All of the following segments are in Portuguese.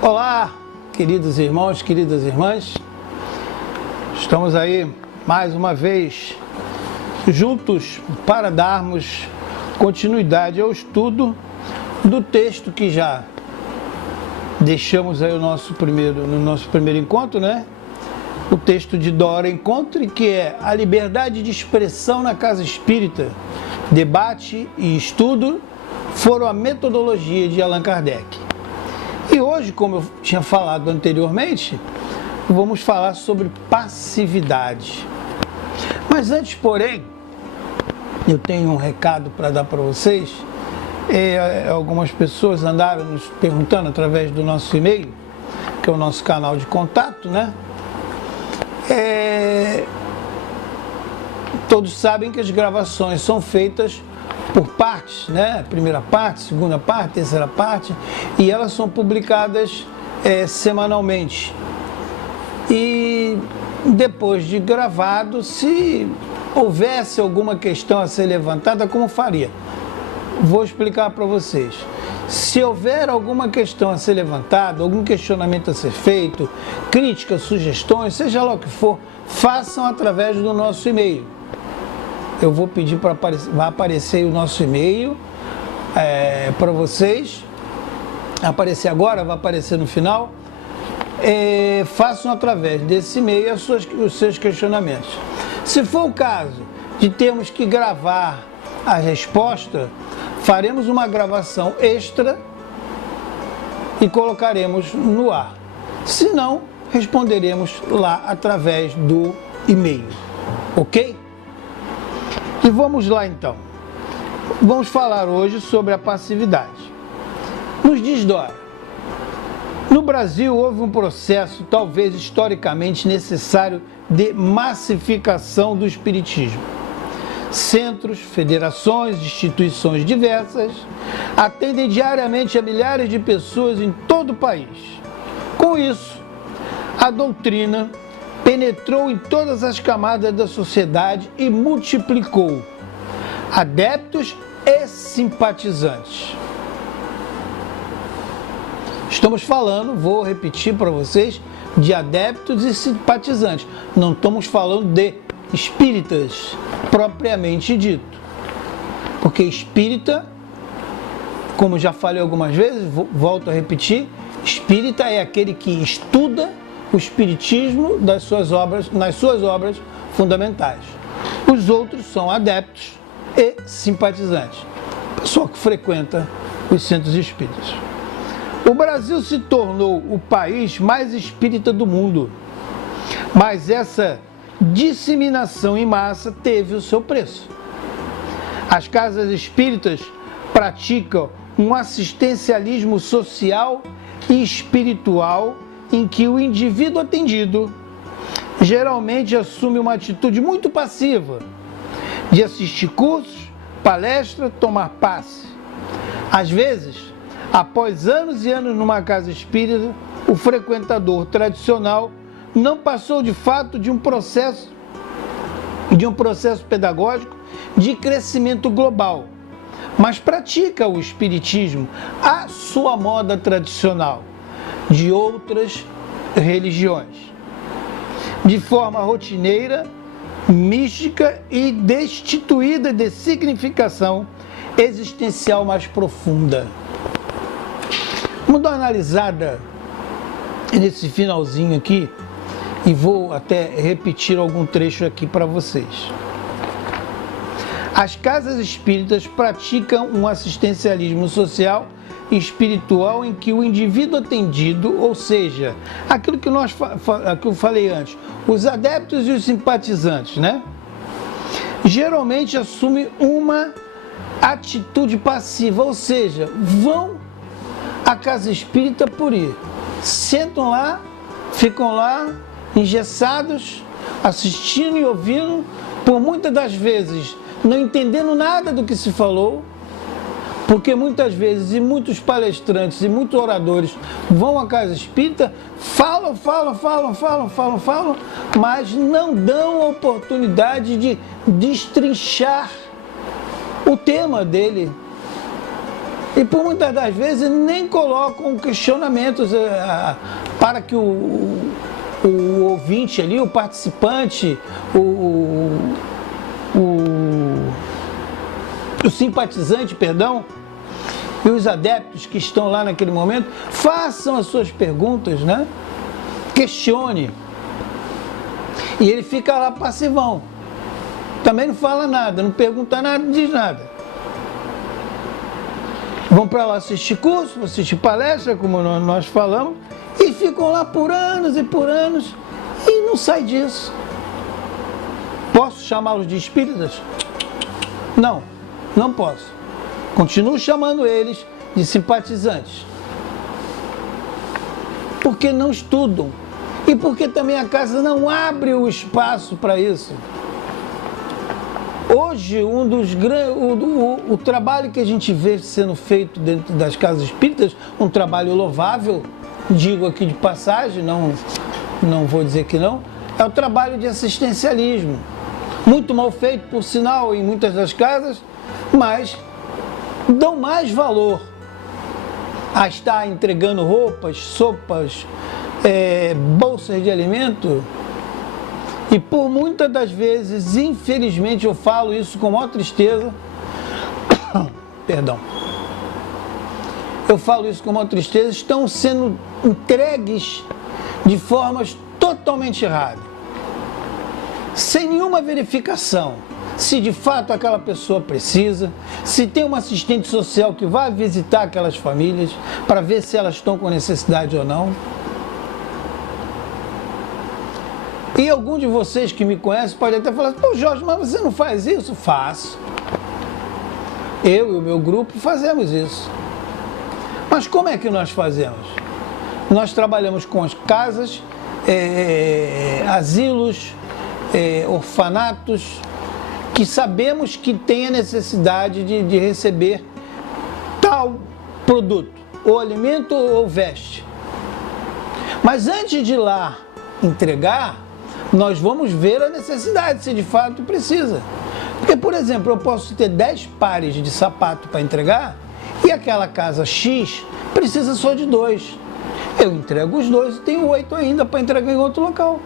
Olá, queridos irmãos, queridas irmãs, estamos aí mais uma vez juntos para darmos continuidade ao estudo do texto que já deixamos aí no nosso primeiro encontro, né? O texto de Dora Encontre, que é a liberdade de expressão na casa espírita, debate e estudo foram a metodologia de Allan Kardec. E hoje, como eu tinha falado anteriormente, vamos falar sobre passividade. Mas antes, porém, eu tenho um recado para dar para vocês. Algumas pessoas andaram nos perguntando através do nosso e-mail, que é o nosso canal de contato, né? Todos sabem que as gravações são feitas por partes, né? Primeira parte, segunda parte, terceira parte, e elas são publicadas semanalmente. E depois de gravado, se houvesse alguma questão a ser levantada, como faria? Vou explicar para vocês. Se houver alguma questão a ser levantada, algum questionamento a ser feito, críticas, sugestões, seja lá o que for, façam através do nosso e-mail. Eu vou pedir para vai aparecer o nosso e-mail para vocês. Aparecer agora, vai aparecer no final. Façam através desse e-mail os seus questionamentos. Se for o caso de termos que gravar a resposta, faremos uma gravação extra e colocaremos no ar. Se não, responderemos lá através do e-mail, ok? E vamos lá então. Vamos falar hoje sobre a passividade. Nos diz Dora, no Brasil houve um processo talvez historicamente necessário de massificação do espiritismo. Centros, federações, instituições diversas atendem diariamente a milhares de pessoas em todo o país. Com isso, a doutrina penetrou em todas as camadas da sociedade e multiplicou adeptos e simpatizantes. Estamos falando, vou repetir para vocês, de adeptos e simpatizantes. Não estamos falando de espíritas propriamente dito. Porque espírita, como já falei algumas vezes, volto a repetir, espírita é aquele que estuda o espiritismo nas suas obras fundamentais. Os outros são adeptos e simpatizantes, pessoa que frequenta os centros espíritas. O Brasil se tornou o país mais espírita do mundo, mas essa disseminação em massa teve o seu preço. As casas espíritas praticam um assistencialismo social e espiritual em que o indivíduo atendido geralmente assume uma atitude muito passiva de assistir cursos, palestras, tomar passe. Às vezes, após anos e anos numa casa espírita, o frequentador tradicional não passou de fato de um processo pedagógico de crescimento global, mas pratica o espiritismo à sua moda tradicional de outras religiões, de forma rotineira, mística e destituída de significação existencial mais profunda. Vamos dar uma analisada nesse finalzinho aqui e vou até repetir algum trecho aqui para vocês. As casas espíritas praticam um assistencialismo social e espiritual em que o indivíduo atendido, ou seja, aquilo que eu falei antes, os adeptos e os simpatizantes, né? Geralmente assume uma atitude passiva, ou seja, vão à casa espírita por ir. Sentam lá, ficam lá, engessados, assistindo e ouvindo, por muitas das vezes não entendendo nada do que se falou, porque muitas vezes e muitos palestrantes e muitos oradores vão à casa espírita, falam, mas não dão a oportunidade de destrinchar o tema dele. E por muitas das vezes nem colocam questionamentos para que o ouvinte ali, o participante, o simpatizante, perdão, e os adeptos que estão lá naquele momento, façam as suas perguntas, né? Questione. E ele fica lá passivão. Também não fala nada, não pergunta nada, não diz nada. Vão para lá assistir curso, assistir palestra, como nós falamos, e ficam lá por anos e não sai disso. Posso chamá-los de espíritas? Não, não posso. Continuo chamando eles de simpatizantes. Porque não estudam. E porque também a casa não abre o espaço para isso. Hoje, o trabalho que a gente vê sendo feito dentro das casas espíritas, um trabalho louvável, digo aqui de passagem, não vou dizer que não, é o trabalho de assistencialismo. Muito mal feito, por sinal, em muitas das casas, mas dão mais valor a estar entregando roupas, sopas, bolsas de alimento. E por muitas das vezes, infelizmente, eu falo isso com maior tristeza, perdão, eu falo isso com maior tristeza, estão sendo entregues de formas totalmente erradas, sem nenhuma verificação, se de fato aquela pessoa precisa, se tem uma assistente social que vai visitar aquelas famílias, para ver se elas estão com necessidade ou não. E algum de vocês que me conhecem pode até falar, pô Jorge, mas você não faz isso? Faço. Eu e o meu grupo fazemos isso. Mas como é que nós fazemos? Nós trabalhamos com as casas, asilos, orfanatos, que sabemos que tem a necessidade de receber tal produto, ou alimento ou veste. Mas antes de ir lá entregar, nós vamos ver a necessidade, se de fato precisa. Porque, por exemplo, eu posso ter 10 pares de sapato para entregar e aquela casa X precisa só de 2. Eu entrego os 2 e tenho 8 ainda para entregar em outro local.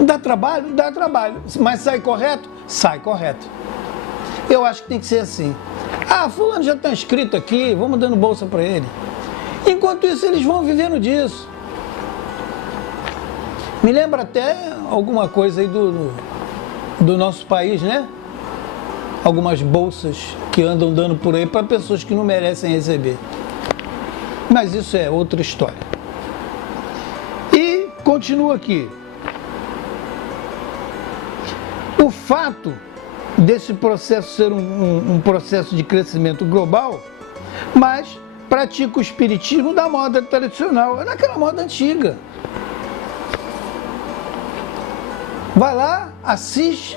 Dá trabalho? Dá trabalho. Mas sai correto? Sai correto. Eu acho que tem que ser assim. Ah, fulano já está inscrito aqui, vamos dando bolsa para ele. Enquanto isso, eles vão vivendo disso. Me lembra até alguma coisa aí do nosso país, né? Algumas bolsas que andam dando por aí para pessoas que não merecem receber. Mas isso é outra história. E continua aqui. O fato desse processo ser um processo de crescimento global, mas pratica o espiritismo da moda tradicional, naquela moda antiga. Vai lá, assiste,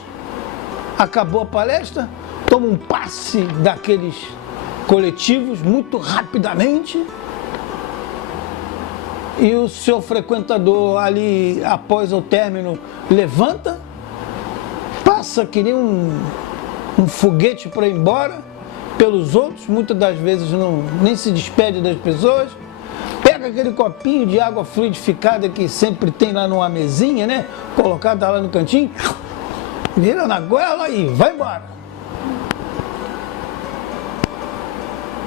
acabou a palestra, toma um passe daqueles coletivos muito rapidamente e o seu frequentador ali, após o término, levanta, passa que nem um foguete para ir embora pelos outros, muitas das vezes nem se despede das pessoas, pega aquele copinho de água fluidificada que sempre tem lá numa mesinha, né? Colocada lá no cantinho, vira na goela e vai embora.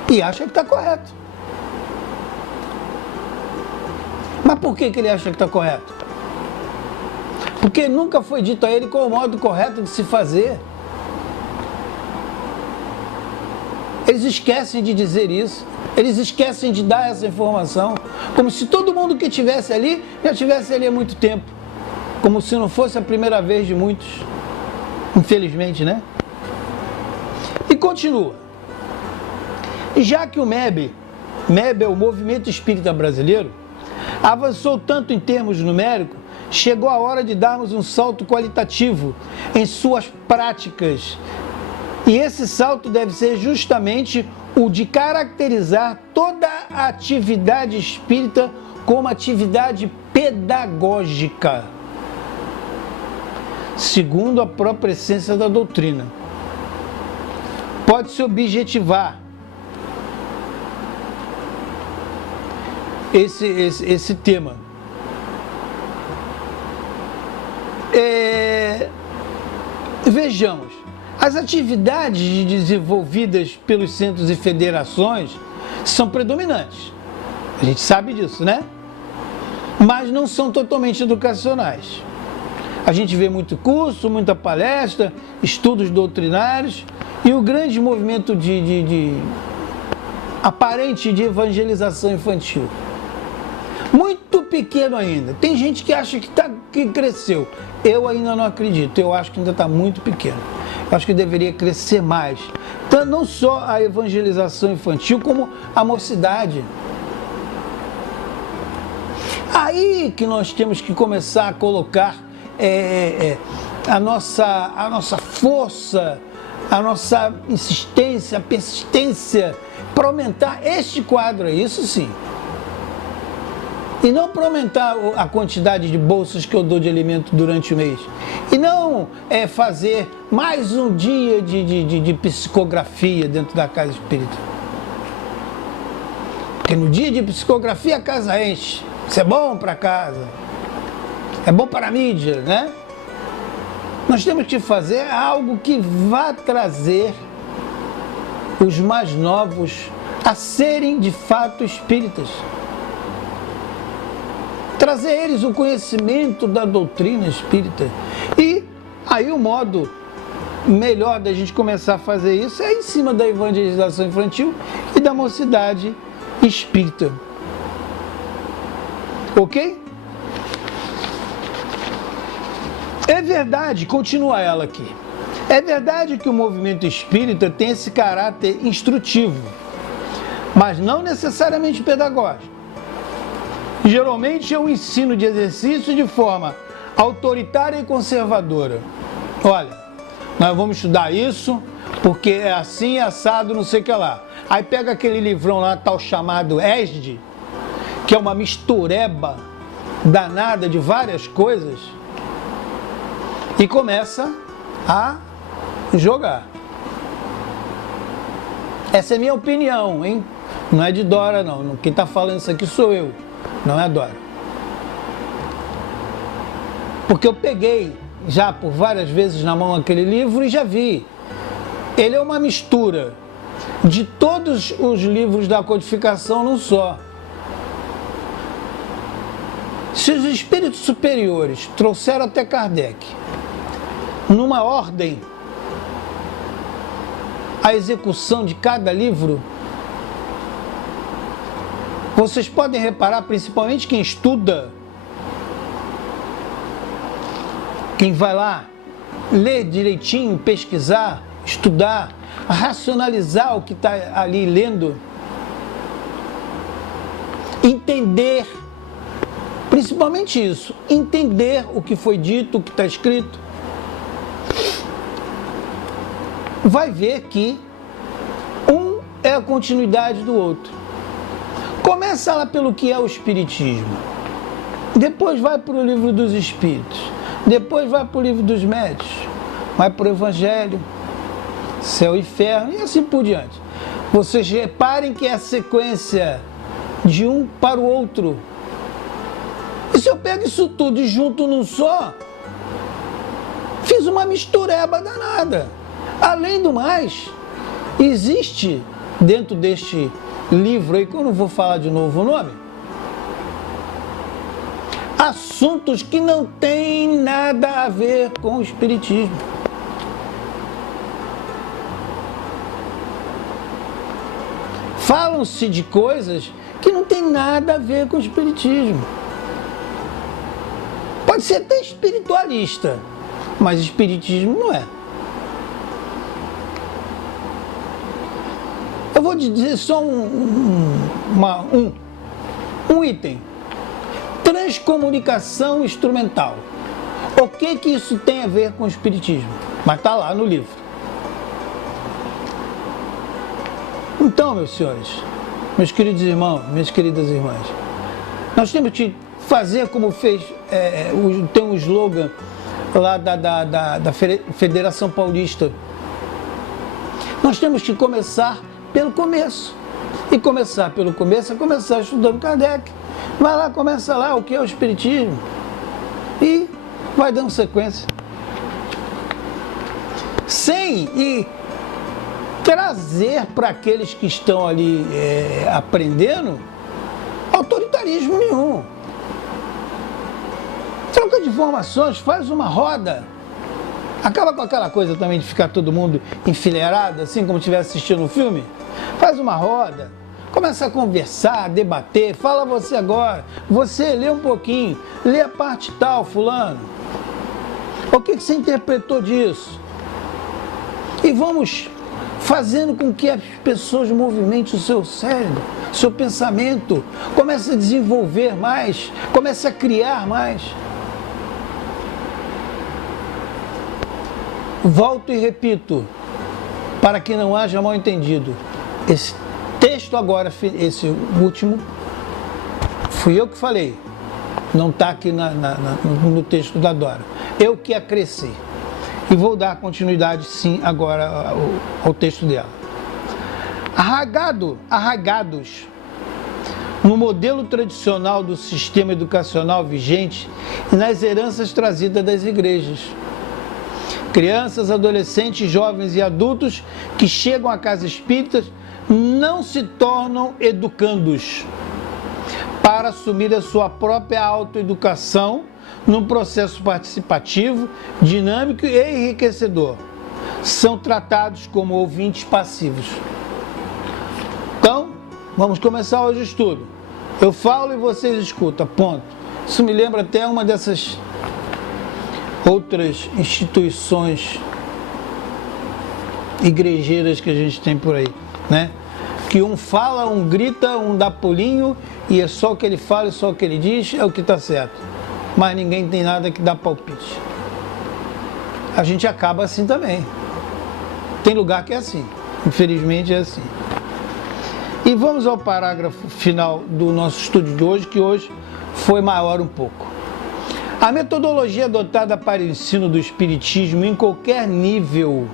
E acha que está correto. Mas por que ele acha que está correto? Porque nunca foi dito a ele qual o modo correto de se fazer. Eles esquecem de dizer isso. Eles esquecem de dar essa informação, como se todo mundo que estivesse ali, já estivesse ali há muito tempo. Como se não fosse a primeira vez de muitos. Infelizmente, né? E continua. E já que o MEB é o Movimento Espírita Brasileiro, avançou tanto em termos numéricos, chegou a hora de darmos um salto qualitativo em suas práticas. E esse salto deve ser justamente o de caracterizar toda a atividade espírita como atividade pedagógica, segundo a própria essência da doutrina. Pode-se objetivar esse tema. Vejamos, as atividades desenvolvidas pelos centros e federações são predominantes. A gente sabe disso, né? Mas não são totalmente educacionais. A gente vê muito curso, muita palestra, estudos doutrinários e o grande movimento aparente de evangelização infantil. Muito pequeno ainda. Tem gente que acha que cresceu. Eu ainda não acredito. Eu acho que ainda está muito pequeno. Eu acho que deveria crescer mais. Então, não só a evangelização infantil, como a mocidade. Aí que nós temos que começar a colocar a nossa força, a nossa insistência, a persistência para aumentar este quadro aí, isso sim. E não para aumentar a quantidade de bolsas que eu dou de alimento durante o mês. E não fazer mais um dia de psicografia dentro da casa espírita. Porque no dia de psicografia a casa enche. Isso é bom para casa. É bom para a mídia, né? Nós temos que fazer algo que vá trazer os mais novos a serem de fato espíritas. Trazer eles o conhecimento da doutrina espírita. E aí o modo melhor da gente começar a fazer isso é em cima da evangelização infantil e da mocidade espírita. Ok? É verdade, continua ela aqui, é verdade que o movimento espírita tem esse caráter instrutivo, mas não necessariamente pedagógico. Geralmente é um ensino de exercício de forma autoritária e conservadora. Olha, nós vamos estudar isso porque é assim, assado, não sei o que lá. Aí pega aquele livrão lá, tal chamado ESD, que é uma mistureba danada de várias coisas, e começa a jogar. Essa é a minha opinião, hein? Não é de Dora, não. Quem está falando isso aqui sou eu, não é a Dora. Porque eu peguei já por várias vezes na mão aquele livro e já vi. Ele é uma mistura de todos os livros da codificação num só. Se os espíritos superiores trouxeram até Kardec, numa ordem, a execução de cada livro, vocês podem reparar, principalmente quem estuda, quem vai lá ler direitinho, pesquisar, estudar, racionalizar o que está ali lendo, entender, principalmente isso, entender o que foi dito, o que está escrito, vai ver que um é a continuidade do outro. Começa lá pelo que é o Espiritismo, depois vai para o Livro dos Espíritos, depois vai para o Livro dos Médiuns, vai para o Evangelho, Céu e Inferno e assim por diante. Vocês reparem que é a sequência de um para o outro. E se eu pego isso tudo e junto num só, fiz uma mistureba danada. Além do mais, existe dentro deste livro aí, que eu não vou falar de novo o nome, assuntos que não têm nada a ver com o Espiritismo. Falam-se de coisas que não tem nada a ver com o Espiritismo. Pode ser até espiritualista, mas Espiritismo não é. Eu vou dizer só um item. Transcomunicação instrumental. O que isso tem a ver com o Espiritismo? Mas está lá no livro. Então, meus senhores, meus queridos irmãos, minhas queridas irmãs, nós temos que fazer como fez, tem um slogan lá da Federação Paulista. Nós temos que começar pelo começo. E começar pelo começo é começar estudando Kardec. Vai lá, começa lá, o que é o Espiritismo? E vai dando sequência. E trazer para aqueles que estão ali aprendendo autoritarismo nenhum. Troca de informações, faz uma roda. Acaba com aquela coisa também de ficar todo mundo enfileirado, assim como estivesse assistindo um filme. Faz uma roda, começa a conversar, a debater. Fala você agora, você lê um pouquinho, lê a parte tal, fulano. O que você interpretou disso? E vamos fazendo com que as pessoas movimentem o seu cérebro, seu pensamento, comece a desenvolver mais, comece a criar mais. Volto e repito, para que não haja mal entendido, esse texto agora, esse último, fui eu que falei, não está aqui no texto da Dora, eu que acresci. E vou dar continuidade, sim, agora ao texto dela. Arraigados no modelo tradicional do sistema educacional vigente e nas heranças trazidas das igrejas. Crianças, adolescentes, jovens e adultos que chegam à casa espírita não se tornam educandos para assumir a sua própria autoeducação num processo participativo, dinâmico e enriquecedor. São tratados como ouvintes passivos. Então, vamos começar hoje o estudo. Eu falo e vocês escutam, ponto. Isso me lembra até uma dessas outras instituições igrejeiras que a gente tem por aí, né? Que um fala, um grita, um dá pulinho e é só o que ele fala e só o que ele diz, é o que está certo. Mas ninguém tem nada que dá palpite. A gente acaba assim também. Tem lugar que é assim. Infelizmente é assim. E vamos ao parágrafo final do nosso estudo de hoje, que hoje foi maior um pouco. A metodologia adotada para o ensino do Espiritismo em qualquer nível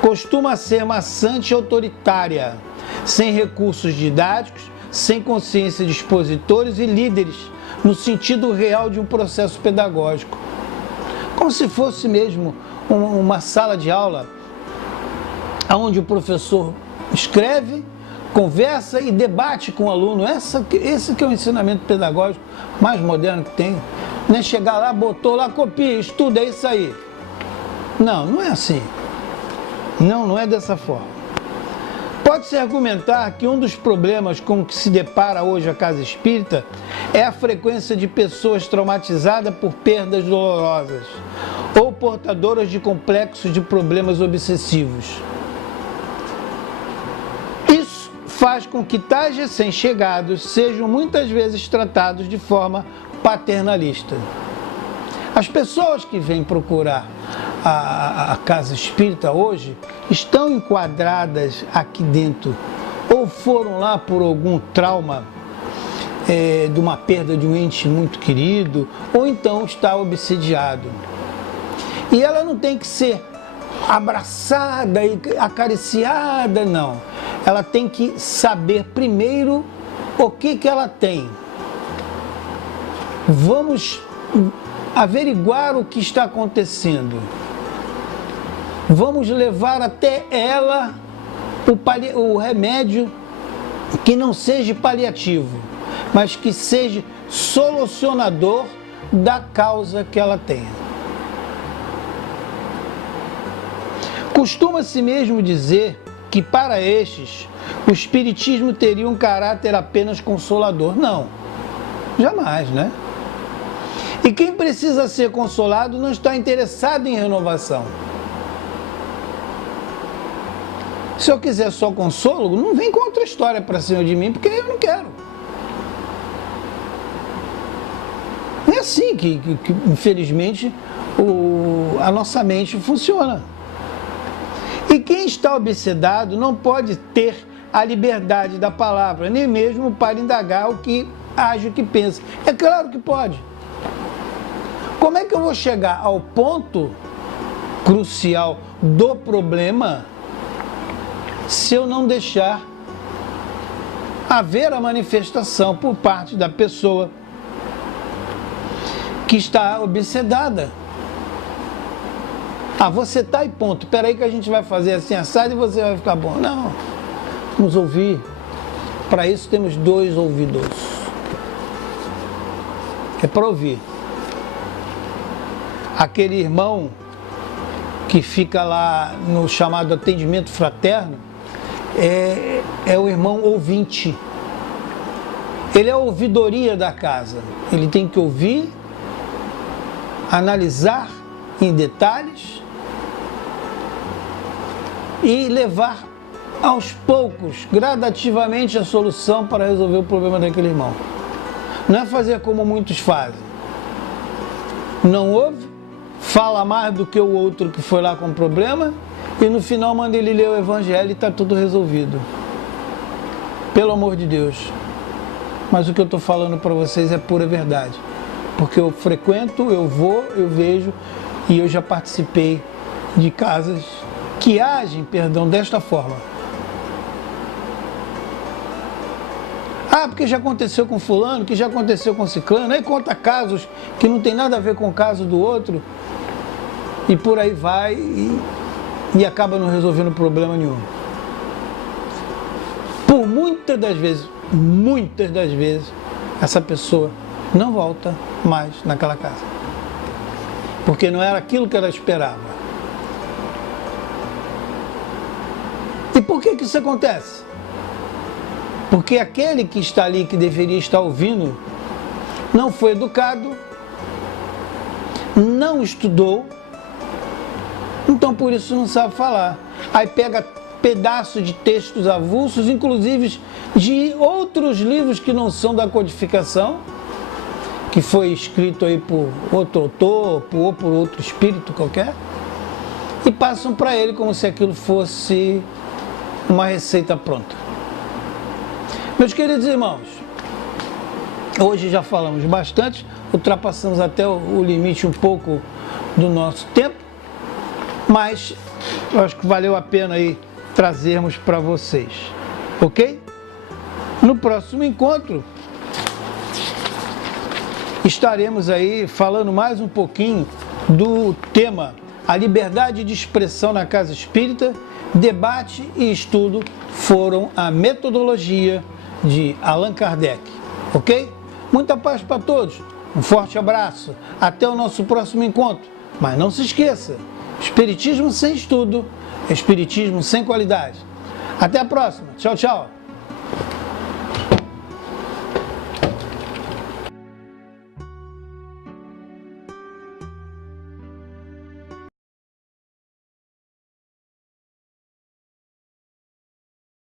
costuma ser maçante e autoritária, sem recursos didáticos, sem consciência de expositores e líderes, no sentido real de um processo pedagógico. Como se fosse mesmo uma sala de aula onde o professor escreve, conversa e debate com o aluno. Esse que é o ensinamento pedagógico mais moderno que tem. Não é chegar lá, botou lá, copia, estuda, é isso aí. Não, não é assim. Não é dessa forma. Pode-se argumentar que um dos problemas com que se depara hoje a casa espírita é a frequência de pessoas traumatizadas por perdas dolorosas ou portadoras de complexos de problemas obsessivos. Isso faz com que tais recém-chegados sejam muitas vezes tratados de forma paternalista. As pessoas que vêm procurar a casa espírita hoje estão enquadradas aqui dentro, ou foram lá por algum trauma de uma perda de um ente muito querido, ou então está obsediado. E ela não tem que ser abraçada e acariciada, não. Ela tem que saber primeiro o que ela tem. Vamos averiguar o que está acontecendo. Vamos levar até ela o remédio que não seja paliativo, mas que seja solucionador da causa que ela tenha. Costuma-se mesmo dizer que para estes o Espiritismo teria um caráter apenas consolador. Não, jamais, né? E quem precisa ser consolado não está interessado em renovação. Se eu quiser só consolo, não vem com outra história para cima de mim, porque eu não quero. É assim que infelizmente, a nossa mente funciona. E quem está obsedado não pode ter a liberdade da palavra, nem mesmo para indagar o que age, o que pensa. É claro que pode. Como é que eu vou chegar ao ponto crucial do problema se eu não deixar haver a manifestação por parte da pessoa que está obsedada. Ah, você tá e ponto. Espera aí que a gente vai fazer assim assado e você vai ficar bom. Não. Vamos ouvir. Para isso temos 2 ouvidos. É para ouvir. Aquele irmão que fica lá no chamado atendimento fraterno é o irmão ouvinte. Ele é a ouvidoria da casa. Ele tem que ouvir, analisar em detalhes e levar aos poucos, gradativamente, a solução para resolver o problema daquele irmão. Não é fazer como muitos fazem. Não ouve, fala mais do que o outro que foi lá com problema e no final manda ele ler o evangelho e está tudo resolvido. Pelo amor de Deus. Mas o que eu estou falando para vocês é pura verdade. Porque eu frequento, eu vou, eu vejo e eu já participei de casas que agem, desta forma. Ah, porque já aconteceu com fulano, que já aconteceu com ciclano, aí conta casos que não tem nada a ver com o caso do outro, e por aí vai, e acaba não resolvendo problema nenhum. Por muitas das vezes, essa pessoa não volta mais naquela casa. Porque não era aquilo que ela esperava. E por que isso acontece? Porque aquele que está ali, que deveria estar ouvindo, não foi educado, não estudou, então por isso não sabe falar. Aí pega pedaços de textos avulsos, inclusive de outros livros que não são da codificação, que foi escrito aí por outro autor ou por outro espírito qualquer, e passam para ele como se aquilo fosse uma receita pronta. Meus queridos irmãos, hoje já falamos bastante, ultrapassamos até o limite um pouco do nosso tempo, mas eu acho que valeu a pena aí trazermos para vocês, ok? No próximo encontro, estaremos aí falando mais um pouquinho do tema a liberdade de expressão na casa espírita. Debate e estudo foram a metodologia de Allan Kardec, ok? Muita paz para todos, um forte abraço, até o nosso próximo encontro. Mas não se esqueça, espiritismo sem estudo é espiritismo sem qualidade. Até a próxima, tchau, tchau.